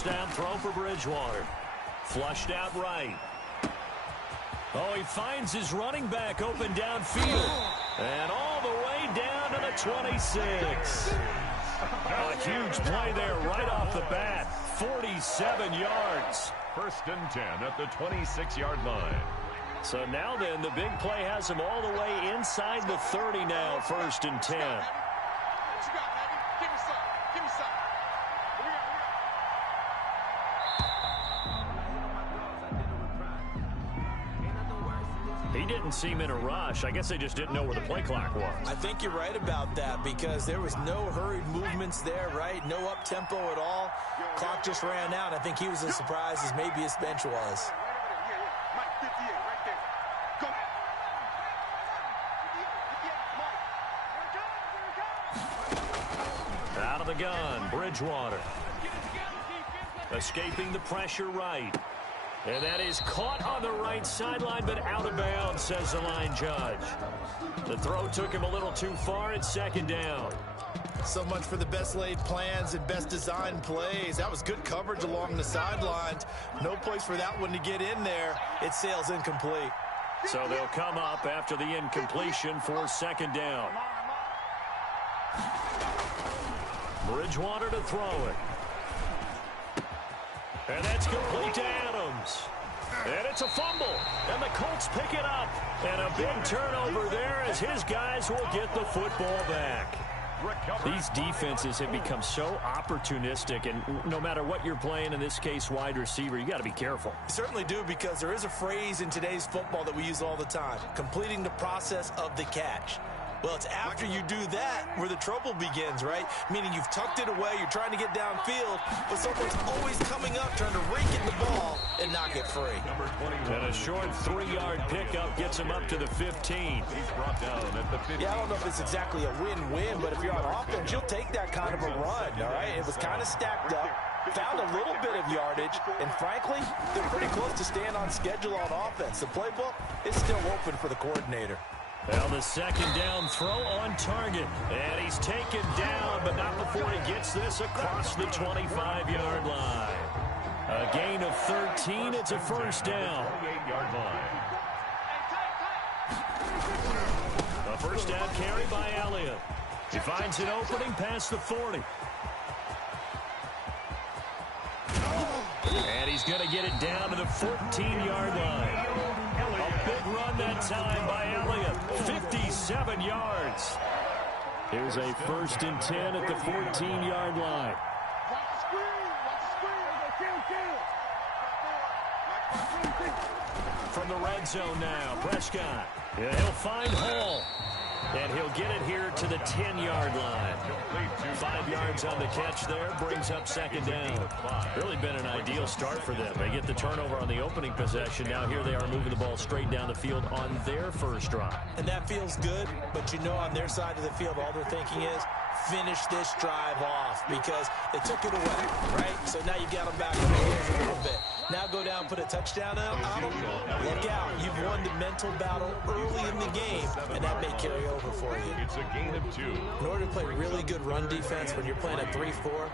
first down throw for Bridgewater. Flushed out right. Oh, he finds his running back open downfield. And all the way down to the 26. A huge play there right off the bat. 47 yards. First and 10 at the 26-yard line. So now then, the big play has him all the way inside the 30 now. First and 10. He didn't seem in a rush. I guess they just didn't know where the play clock was. I think you're right about that because there was no hurried movements there, right? No up-tempo at all. Clock just ran out. I think he was as surprised as maybe his bench was. Out of the gun, Bridgewater. Escaping the pressure right. And that is caught on the right sideline, but out of bounds, says the line judge. The throw took him a little too far. It's second down. So much for the best laid plans and best designed plays. That was good coverage along the sidelines. No place for that one to get in there. It sails incomplete. So they'll come up after the incompletion for second down. Bridgewater to throw it. And that's complete to Adams. And it's a fumble. And the Colts pick it up. And a big turnover there as his guys will get the football back. These defenses have become so opportunistic, and no matter what you're playing, in this case wide receiver, you got to be careful. You certainly do, because there is a phrase in today's football that we use all the time: completing the process of the catch. Well, it's after you do that where the trouble begins, right? Meaning you've tucked it away, you're trying to get downfield, but someone's always coming up trying to rake in the ball and not get free. And a short 3-yard pickup gets him up to the 15. He's brought down at the 15. Yeah, I don't know if it's exactly a win-win, but if you're on offense, you'll take that kind of a run, all right? It was kind of stacked up, found a little bit of yardage, and frankly, they're pretty close to staying on schedule on offense. The playbook is still open for the coordinator. Well, the second down throw on target. And he's taken down, but not before he gets this across the 25-yard line. A gain of 13. It's a first down. 28-yard line. A first down carry by Elliott. He finds an opening past the 40. And he's going to get it down to the 14-yard line. A big run that time by Elliott. 57 yards. Here's a first and 10 at the 14-yard line. From the red zone now, Prescott. Yeah, he'll find Hall. And he'll get it here to the 10-yard line. 5 yards on the catch there, brings up second down. Really been an ideal start for them. They get the turnover on the opening possession. Now here they are moving the ball straight down the field on their first drive. And that feels good, but you know on their side of the field, all they're thinking is, finish this drive off, because they took it away, right? So now you got them back on the heels a little bit. Now go down, put a touchdown on them. Look out. You've won the mental battle early in the game, and that may carry over for you. It's a gain of 2. In order to play really good run defense when you're playing a 3-4,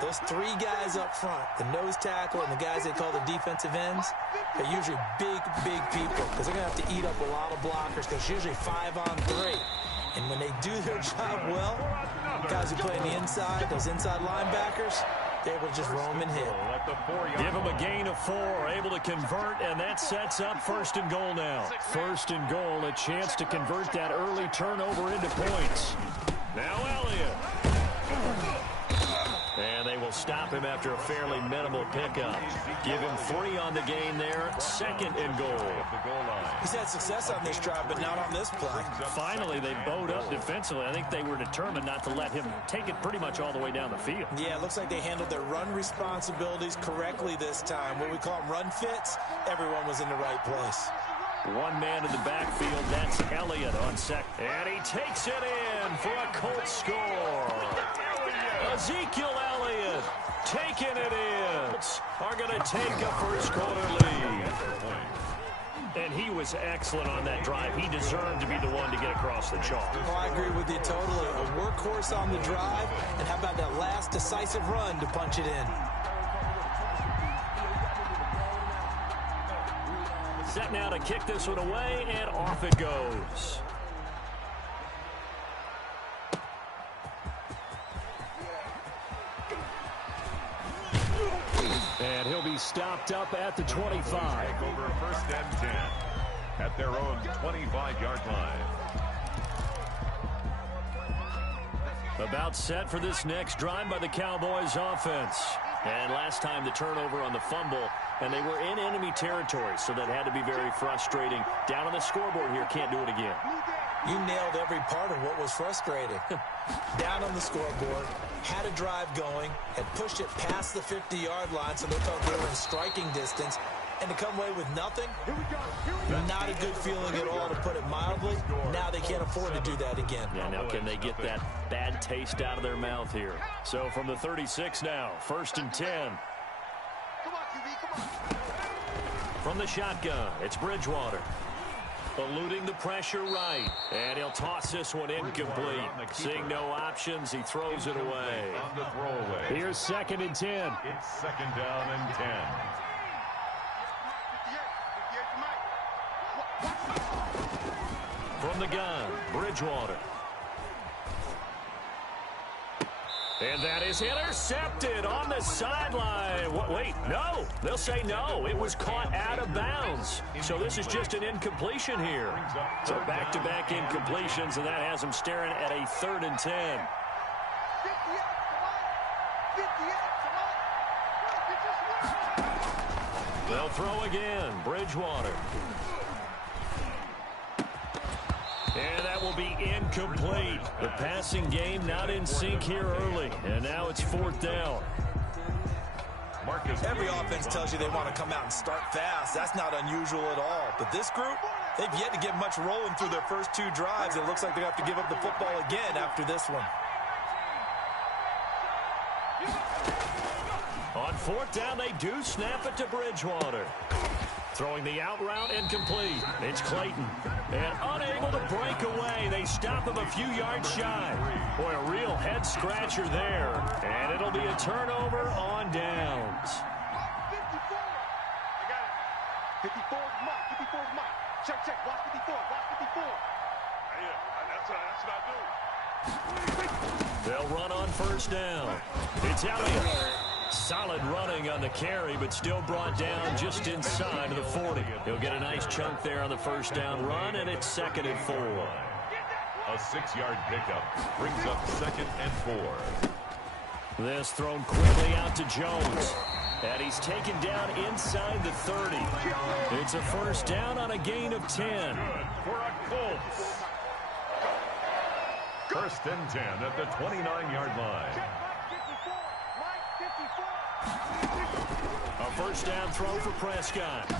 those 3 guys up front, the nose tackle and the guys they call the defensive ends, they're usually big people, because they're going to have to eat up a lot of blockers, because it's usually 5 on 3. And when they do their job well, guys who play on the inside, those inside linebackers, they're able to just roam and hit. Give him a gain of 4, able to convert, and that sets up first and goal now. First and goal, a chance to convert that early turnover into points. Now Elliott. And they will stop him after a fairly minimal pickup. Give him 3 on the gain there. Second and goal. He's had success on this drive, but not on this play. Finally, they bowed up defensively. I think they were determined not to let him take it pretty much all the way down the field. Yeah, it looks like they handled their run responsibilities correctly this time. What we call them run fits, everyone was in the right place. One man in the backfield, that's Elliott on second. And he takes it in for a Colts score. Ezekiel Elliott taking it in. Are going to take a first quarter lead. And he was excellent on that drive. He deserved to be the one to get across the chalk. Oh, I agree with you totally. A workhorse on the drive. And how about that last decisive run to punch it in? set now to kick this one away, and off it goes. And he'll be stopped up at the 25. Over 1st and 10 at their own 25-yard line. About set for this next drive by the Cowboys offense. And last time the turnover on the fumble, and they were in enemy territory, so that had to be very frustrating. Down on the scoreboard here, can't do it again. You nailed every part of what was frustrating. Down on the scoreboard, had a drive going, had pushed it past the 50-yard line, so they felt they were in striking distance, and to come away with nothing, not a good feeling at all, to put it mildly. Now they can't afford to do that again. Yeah, now can they get that bad taste out of their mouth here? So from the 36 now, 1st and 10. From the shotgun, it's Bridgewater. Eluding the pressure right. And he'll toss this one incomplete. Seeing no options, he throws it away. On the throwaway. Here's 2nd and 10. It's 2nd down and 10. From the gun, Bridgewater. And that is intercepted on the sideline. Wait, no. They'll say no. It was caught out of bounds. So this is just an incompletion here. So back-to-back incompletions, and that has them staring at a 3rd and 10. They'll throw again. Bridgewater. And that will be incomplete. The passing game not in sync here early. And now it's 4th down. Every offense tells you they want to come out and start fast. That's not unusual at all. But this group, they've yet to get much rolling through their first 2 drives. It looks like they have to give up the football again after this one. On 4th down, they do snap it to Bridgewater. Throwing the out route incomplete. It's Clayton. And unable to break away. They stop him a few yards shy. Boy, a real head-scratcher there. And it'll be a turnover on downs. 54 is Mike. 54 is Mike. Check. Watch 54. Watch 54. That's what I do. They'll run on 1st down. It's Elliott. Solid running on the carry, but still brought down just inside of the 40. He'll get a nice chunk there on the 1st down run, and it's 2nd and 4. A 6-yard pickup brings up 2nd and 4. This thrown quickly out to Jones. And he's taken down inside the 30. It's a 1st down on a gain of 10. Good for a Colts. 1st and 10 at the 29-yard line. A 1st down throw for Prescott.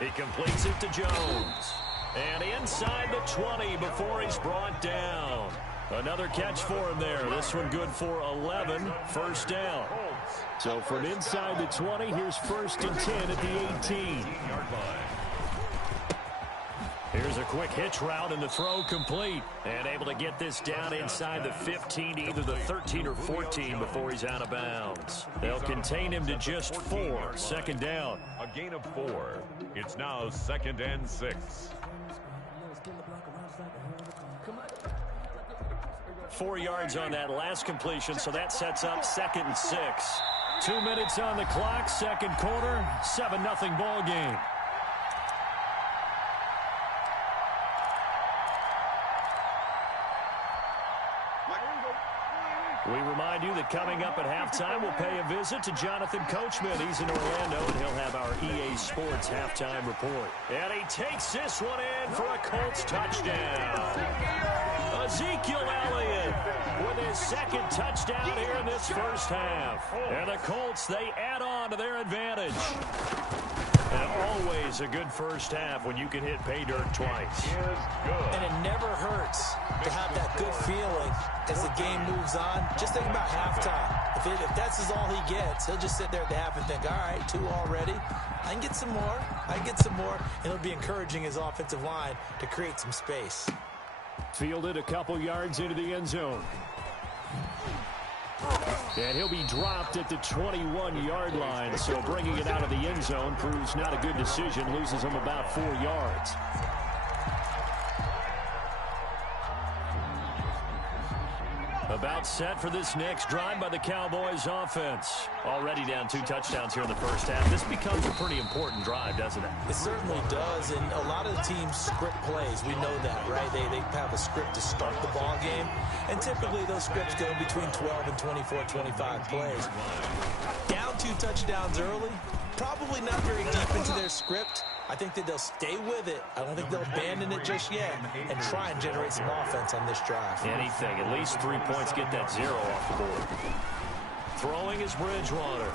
He completes it to Jones. And inside the 20 before he's brought down. Another catch for him there. This one good for 11. 1st down. So from inside the 20, here's 1st and 10 at the 18. Here's a quick hitch route, and the throw complete. And able to get this down inside the 15, either the 13 or 14 before he's out of bounds. They'll contain him to just 4. 2nd down. A gain of 4. It's now 2nd and 6. 4 yards on that last completion, so that sets up 2nd and 6. 2 minutes on the clock, 2nd quarter, 7-0 ball game. We remind you that coming up at halftime, we'll pay a visit to Jonathan Coachman. He's in Orlando, and he'll have our EA Sports halftime report. And he takes this one in for a Colts touchdown. Ezekiel Elliott with his 2nd touchdown here in this 1st half. And the Colts, they add on to their advantage. And always a good 1st half when you can hit pay dirt twice. And it never hurts to have that good feeling as the game moves on. Just think about halftime. If that's all he gets, he'll just sit there at the half and think, all right, 2 already. I can get some more. And it'll be encouraging his offensive line to create some space. Fielded a couple yards into the end zone. And he'll be dropped at the 21-yard line. So bringing it out of the end zone proves not a good decision. Loses him about 4 yards. About set for this next drive by the Cowboys offense. Already down 2 touchdowns here in the first half. This becomes a pretty important drive, doesn't it? It certainly does, and a lot of the teams script plays. We know that, right? They have a script to start the ball game, and typically those scripts go between 12 and 24, 25 plays. Down 2 touchdowns early, probably not very deep into their script. I think that they'll stay with it. I don't think they'll abandon it just yet and try and generate some offense on this drive. Anything, at least 3 points, get that 0 off the board. Throwing is Bridgewater.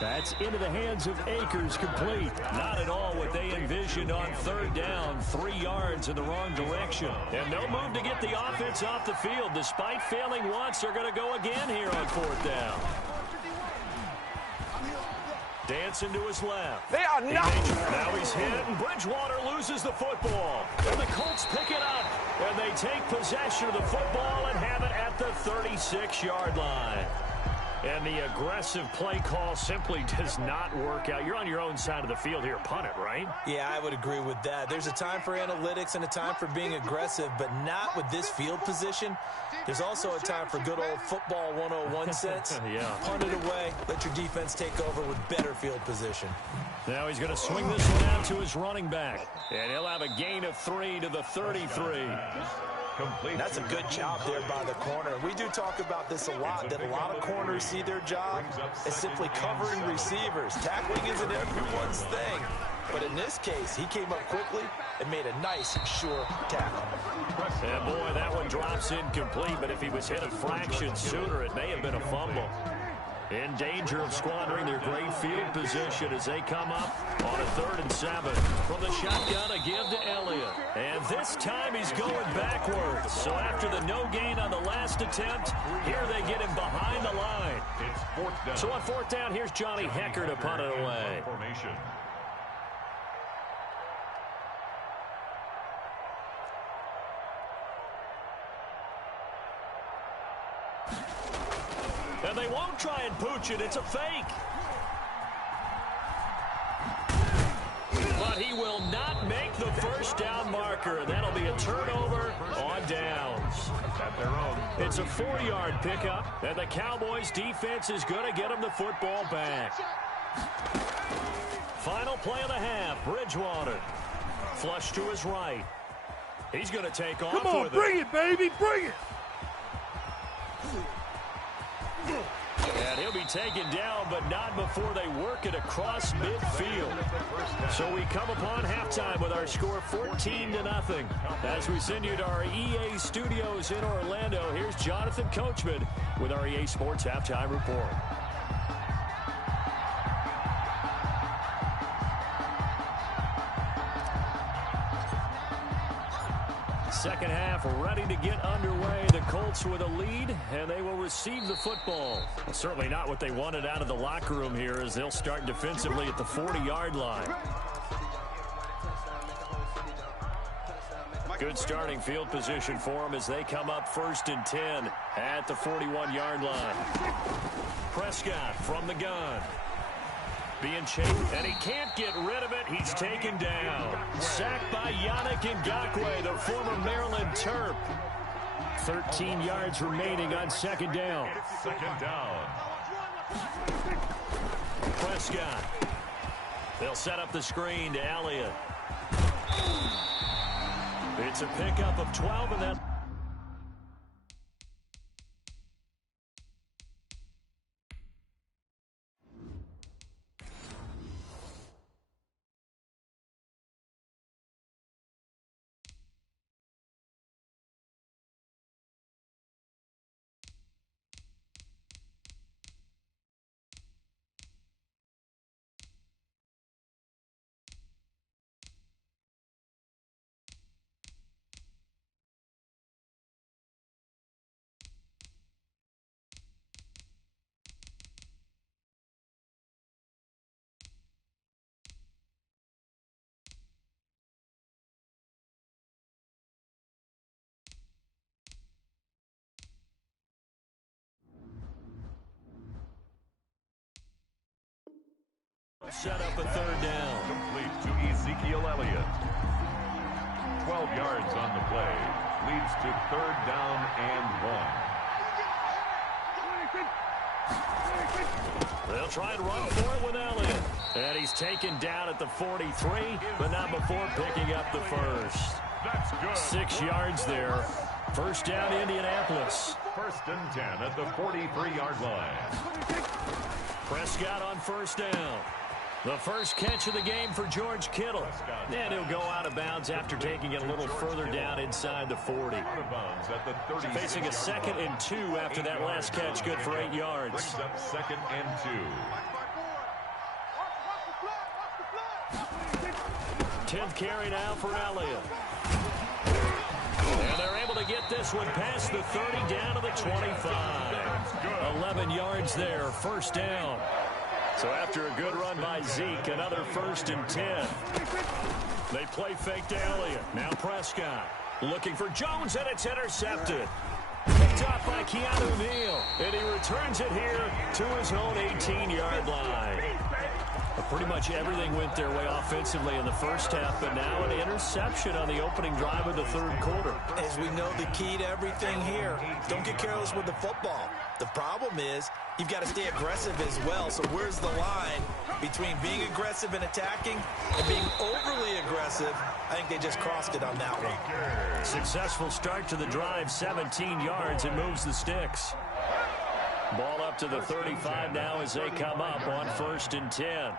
That's into the hands of Akers, complete. Not at all what they envisioned on 3rd down. 3 yards in the wrong direction. And no move to get the offense off the field. Despite failing once, they're going to go again here on 4th down. Dancing to his left. They are not. Now he's hit, and Bridgewater loses the football. And the Colts pick it up, and they take possession of the football and have it at the 36-yard line. And the aggressive play call simply does not work out. You're on your own side of the field here. Punt it, right? Yeah, I would agree with that. There's a time for analytics and a time for being aggressive, but not with this field position. There's also a time for good old football 101 sense. Yeah. Punt it away. Let your defense take over with better field position. Now he's going to swing this one out to his running back. And he'll have a gain of 3 to the 33. That's a good job there by the corner. We do talk about this a lot, that a lot of corners see their job as simply covering receivers. Tackling isn't everyone's thing. But in this case, he came up quickly and made a nice, sure tackle. And boy, that one drops incomplete, but if he was hit a fraction sooner, it may have been a fumble. In danger of squandering their great field position as they come up on a 3rd and 7. From the shotgun, a give to Elliott. And this time he's going backwards. So after the no gain on the last attempt, here they get him behind the line. It's 4th down. So on 4th down, here's Johnny Hecker to punt it away. Formation. And they won't try and pooch it. It's a fake. But he will not make the first down marker. That'll be a turnover on downs. At their own. It's a 4-yard pickup, and the Cowboys defense is going to get him the football back. Final play of the half, Bridgewater. Flush to his right. He's going to take off with it. Come on, bring it, baby, bring it. And he'll be taken down, but not before they work it across midfield. So we come upon halftime with our score 14-0. As we send you to our EA studios in Orlando, here's Jonathan Coachman with our EA Sports Halftime Report. Second half ready to get underway. The Colts with a lead, and they will receive the football. Well, certainly not what they wanted out of the locker room here as they'll start defensively at the 40-yard line. Good starting field position for them as they come up 1st and 10 at the 41-yard line. Prescott from the gun. Being chased, and he can't get rid of it. He's taken down. Sacked by Yannick Ngakoue, the former Maryland Terp. 13 yards remaining on 2nd down. 2nd down. Prescott. They'll set up the screen to Elliott. It's a pickup of 12, and that Set up a third down. Complete to Ezekiel Elliott. 12 yards on the play. Leads to third down and 1. They'll try and run for it with Elliott. And he's taken down at the 43, but not before picking up the first. That's good. 6 yards there. First down, Indianapolis. First and 10 at the 43-yard line. Prescott on first down. The first catch of the game for George Kittle. And he'll go out of bounds after taking it a little further down inside the 40. Out of bounds at the 30. Facing a 2nd and 2 after that last catch, good for 8 yards. Brings up 2nd and 2. 10th carry now for Elliott. And they're able to get this one past the 30 down to the 25. 11 yards there, first down. So after a good run by Zeke, another 1st and 10. They play fake to Elliott. Now Prescott looking for Jones, and it's intercepted. Picked off by Keanu Neal, and he returns it here to his own 18-yard line. Pretty much everything went their way offensively in the first half, but now an interception on the opening drive of the third quarter. As we know, the key to everything here, don't get careless with the football. The problem is you've got to stay aggressive as well. So where's the line between being aggressive and attacking and being overly aggressive? I think they just crossed it on that one. Successful start to the drive, 17 yards. It moves the sticks. Ball up to the 35 now as they come up on 1st and 10.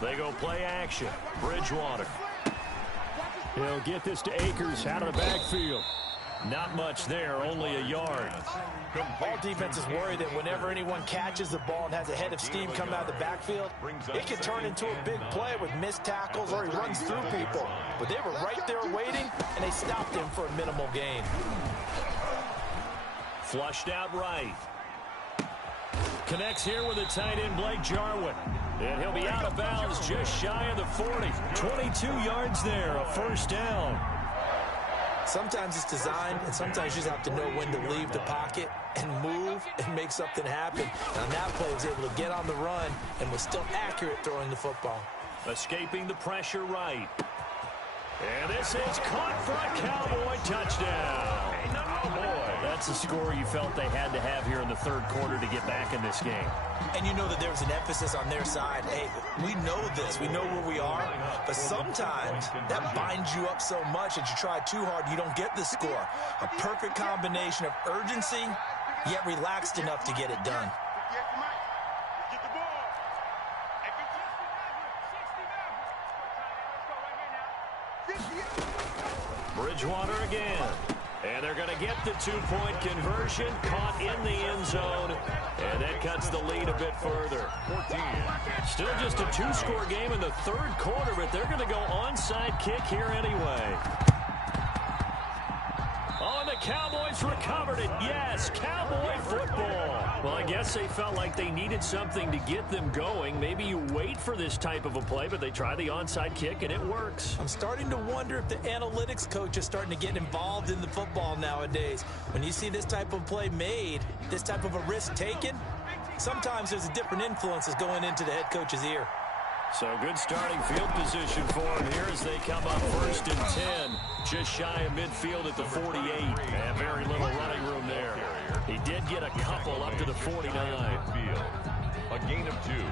They go play action. Bridgewater. He'll get this to Akers out of the backfield. Not much there, only a yard. All defenses worry that whenever anyone catches the ball and has a head of steam come out of the backfield, it can turn into a big play with missed tackles or he runs through people. But they were right there waiting, and they stopped him for a minimal gain. Flushed out right. Connects here with the tight end, Blake Jarwin. And he'll be out of bounds just shy of the 40. 22 yards there, a first down. Sometimes it's designed, and sometimes you just have to know when to leave the pocket and move and make something happen. And on that play, he was able to get on the run and was still accurate throwing the football. Escaping the pressure right. And this is caught for a Cowboy touchdown. That's a score you felt they had to have here in the third quarter to get back in this game. And you know that there was an emphasis on their side. Hey, we know this. We know where we are. But sometimes that binds you up so much that you try too hard, you don't get the score. A perfect combination of urgency, yet relaxed enough to get it done. Bridgewater again. And they're going to get the two-point conversion, caught in the end zone, and that cuts the lead a bit further. 14. Still just a two-score game in the third quarter, but they're going to go onside kick here anyway. Oh, and the Cowboys recovered it. Yes, Cowboy football. Well, I guess they felt like they needed something to get them going. Maybe you wait for this type of a play, but they try the onside kick, and it works. I'm starting to wonder if the analytics coach is starting to get involved in the football nowadays. When you see this type of play made, this type of a risk taken, sometimes there's a different influences going into the head coach's ear. So good starting field position for him here as they come up 1st and 10. Just shy of midfield at the 48. And very little running room there. He did get a couple up to the 49. A gain of 2.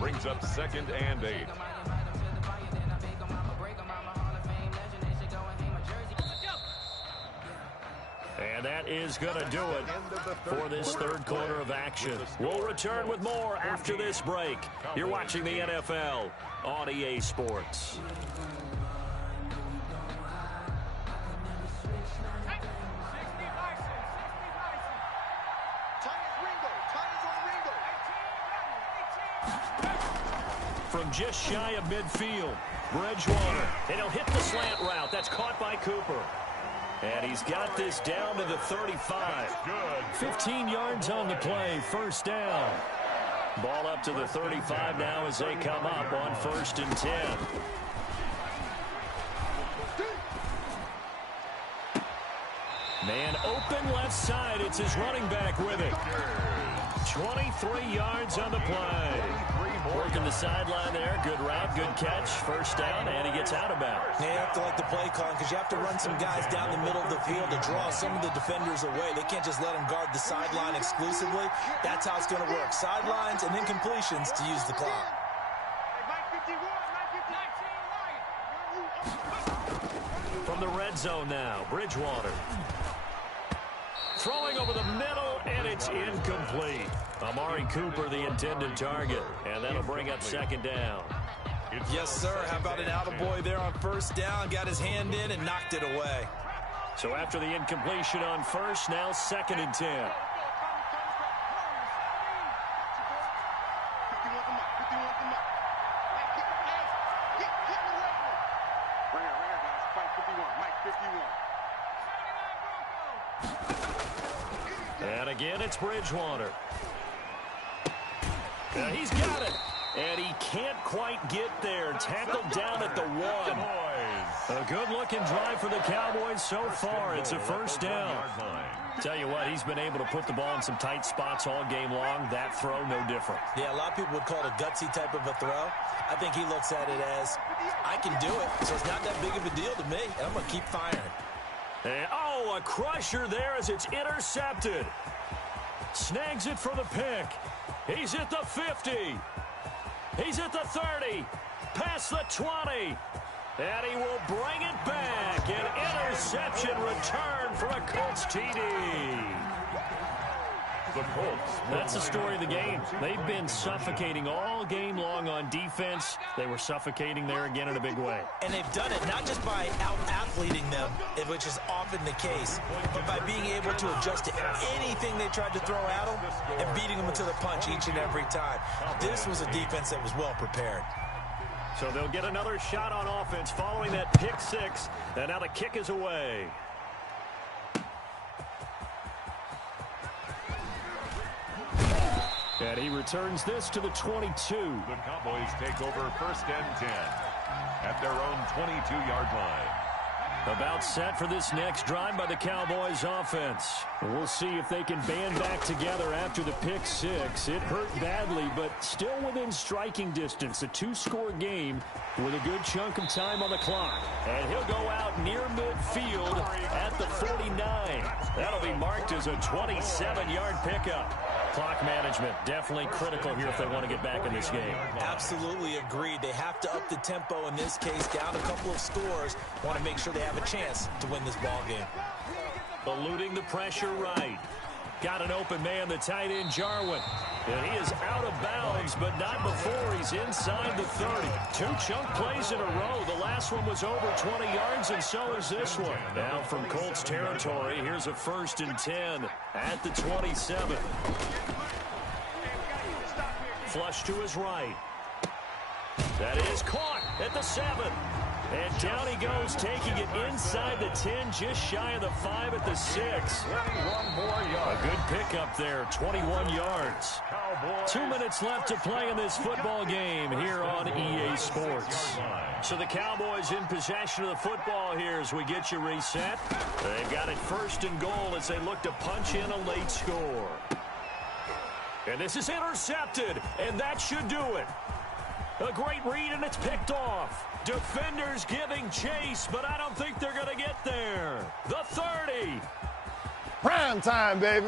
Brings up 2nd and 8. And that is going to do it for this third quarter of action. We'll return with more after this break. You're watching the NFL on EA Sports. From just shy of midfield, Bridgewater. And he'll hit the slant route. That's caught by Cooper. And he's got this down to the 35. 15 yards on the play, first down. Ball up to the 35 now as they come up on 1st and 10. Man open left side. It's his running back with it. 23 yards on the play. Working the sideline there. Good route, good catch. First down, and he gets out of bounds. Yeah, you have to like the play calling because you have to run some guys down the middle of the field to draw some of the defenders away. They can't just let them guard the sideline exclusively. That's how it's going to work. Sidelines and then completions to use the clock. From the red zone now, Bridgewater. Throwing over the middle, and it's incomplete. Amari Cooper, the intended target, and that'll bring up second down. Yes, sir. How about an attaboy there on first down? Got his hand in and knocked it away. So after the incompletion on first, now 2nd and 10. And again, it's Bridgewater. He's got it. And he can't quite get there. Tackled down at the 1. A good-looking drive for the Cowboys so far. It's a first down. Tell you what, he's been able to put the ball in some tight spots all game long. That throw, no different. Yeah, a lot of people would call it a gutsy type of a throw. I think he looks at it as, I can do it, so it's not that big of a deal to me, and I'm going to keep firing. And, a crusher there as it's intercepted. Snags it for the pick. He's at the 50. He's at the 30. Past the 20. And he will bring it back. An interception return for a Colts TD. The Colts. That's the story of the game. They've been suffocating all game long on defense. They were suffocating there again in a big way. And they've done it not just by out-athleting them, which is often the case, but by being able to adjust to anything they tried to throw at them and beating them to the punch each and every time. This was a defense that was well prepared. So they'll get another shot on offense following that pick six. And now the kick is away. And he returns this to the 22. The Cowboys take over 1st and 10 at their own 22-yard line. About set for this next drive by the Cowboys offense. We'll see if they can band back together after the pick six. It hurt badly, but still within striking distance. A 2-score game with a good chunk of time on the clock. And he'll go out near midfield at the 49. That'll be marked as a 27-yard pickup. Clock management definitely critical here if they want to get back in this game. Absolutely agreed. They have to up the tempo in this case, down a couple of scores. Want to make sure they have a chance to win this ball game. Eluding the pressure right. Got an open man, the tight end Jarwin. And he is out of bounds, but not before he's inside the 30. 2 chunk plays in a row. The last one was over 20 yards, and so is this one. Now from Colts territory, here's a 1st and 10 at the 27. Flush to his right. That is caught at the 7. And down he goes, taking it inside the 10, just shy of the 5 at the 6. 21 more yards. A good pickup there, 21 yards. 2 minutes left to play in this football game here on EA Sports. So the Cowboys in possession of the football here as we get you reset. They've got it 1st and goal as they look to punch in a late score. And this is intercepted, and that should do it. A great read, and it's picked off. Defenders giving chase, but I don't think they're going to get there. The 30. Prime time, baby.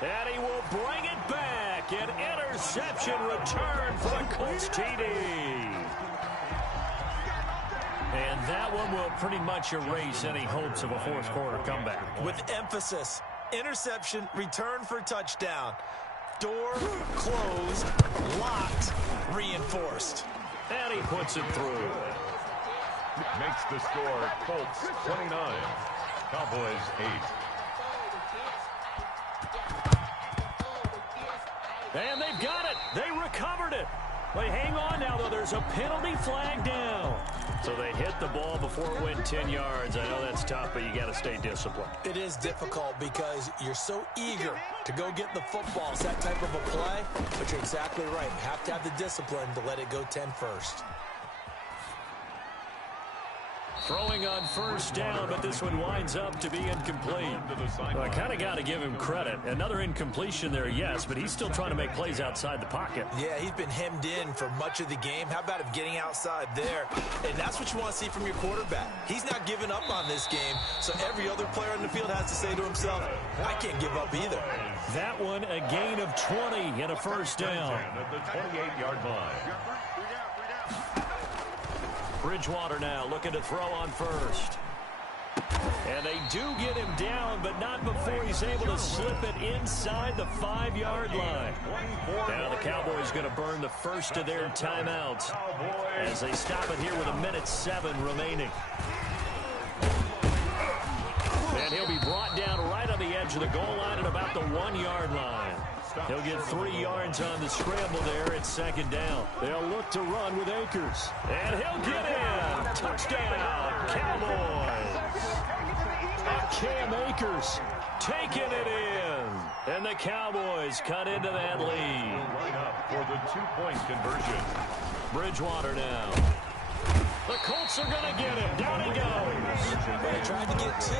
And he will bring it back. An interception return for a Colts TD. And that one will pretty much erase any hopes of a 4th quarter comeback. With emphasis, interception, return for touchdown. Door closed, locked, reinforced. And he puts it through. Makes the score Colts 29, Cowboys 8. And they've got it. They recovered it. But hang on now, though. There's a penalty flag down. So they hit the ball before it went 10 yards. I know that's tough, but you got to stay disciplined. It is difficult because you're so eager to go get the football. It's that type of a play, but you're exactly right. You have to have the discipline to let it go 10 first. Throwing on first down, but this one winds up to be incomplete. Well, I kind of got to give him credit. Another incompletion there, yes, but he's still trying to make plays outside the pocket. Yeah, he's been hemmed in for much of the game. How about him getting outside there? And that's what you want to see from your quarterback. He's not giving up on this game, so every other player on the field has to say to himself, I can't give up either. That one, a gain of 20 and a first down. At the 28-yard line. Bridgewater now looking to throw on first. And they do get him down, but not before he's able to slip it inside the 5-yard line. Now the Cowboys going to burn the first of their timeouts as they stop it here with 1:07 remaining. And he'll be brought down right on the edge of the goal line at about the 1-yard line. He'll get 3 yards on the scramble there at second down. They'll look to run with Akers. And he'll get in. Touchdown, Cowboys. Cam Akers taking it in. And the Cowboys cut into that lead. Line up for the 2-point conversion. Bridgewater now. The Colts are going to get him. Down he goes. But they tried to get 2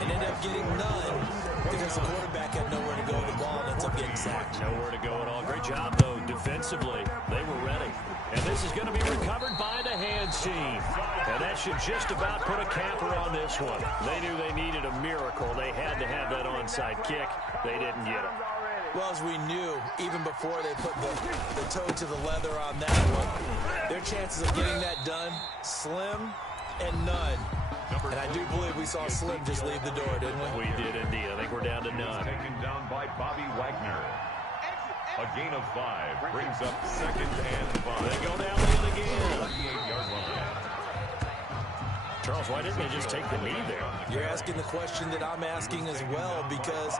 and ended up getting none because the quarterback had nowhere to go with the ball and ends up getting sacked. Nowhere to go at all. Great job, though, defensively. They were ready. And this is going to be recovered by the hands team. And that should just about put a capper on this one. They knew they needed a miracle. They had to have that onside kick. They didn't get it. Well, as we knew, even before they put the toe to the leather on that one, their chances of getting that done, slim and none. And I do believe we saw Slim just leave the door, didn't we? We did indeed. I think we're down to none. Taken down by Bobby Wagner. A gain of 5 brings up 2nd and 5. They go down the again. 28-yard line. Charles, why didn't they just take the knee there? You're asking the question that I'm asking as well, because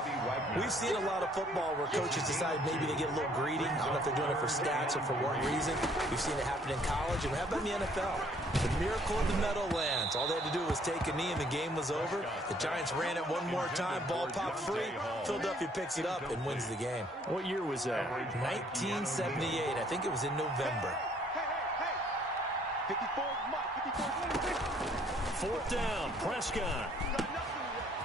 we've seen a lot of football where coaches decide maybe they get a little greedy. I don't know if they're doing it for stats or for what reason. We've seen it happen in college, and how about in the NFL? The miracle of the Meadowlands. All they had to do was take a knee, and the game was over. The Giants ran it one more time. Ball popped free. Philadelphia picks it up and wins the game. What year was that? 1978. I think it was in November. 54 mark, 54. 4th down, Prescott.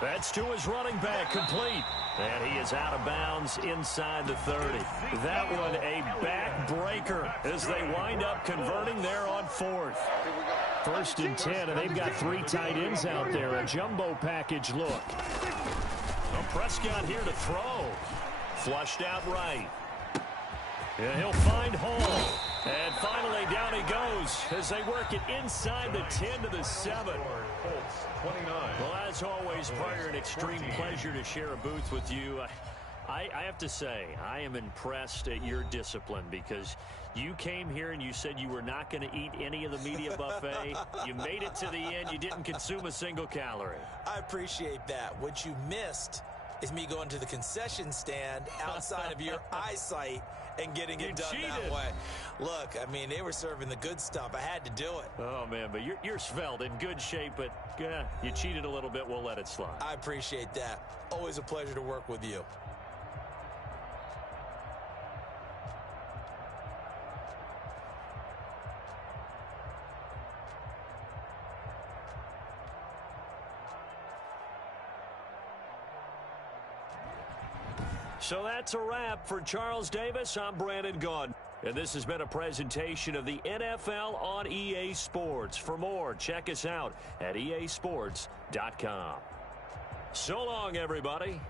That's to his running back, complete. And he is out of bounds inside the 30. That one a backbreaker as they wind up converting there on 4th. 1st and 10, and they've got 3 tight ends out there. A jumbo package look. Well, Prescott here to throw. Flushed out right. And he'll find Hall. And finally down he goes as they work it inside the 10 to the 7. Colts 29. Well, as always, Pryor, an extreme pleasure to share a booth with you. I have to say, I am impressed at your discipline because you came here and you said you were not going to eat any of the media buffet. You made it to the end. You didn't consume a single calorie. I appreciate that. What you missed is me going to the concession stand outside of your eyesight and getting it done that way. Look, I mean, they were serving the good stuff. I had to do it. Oh, man, but you're svelte, in good shape, but you cheated a little bit. We'll let it slide. I appreciate that. Always a pleasure to work with you. So that's a wrap for Charles Davis. I'm Brandon Gaudin. And this has been a presentation of the NFL on EA Sports. For more, check us out at easports.com. So long, everybody.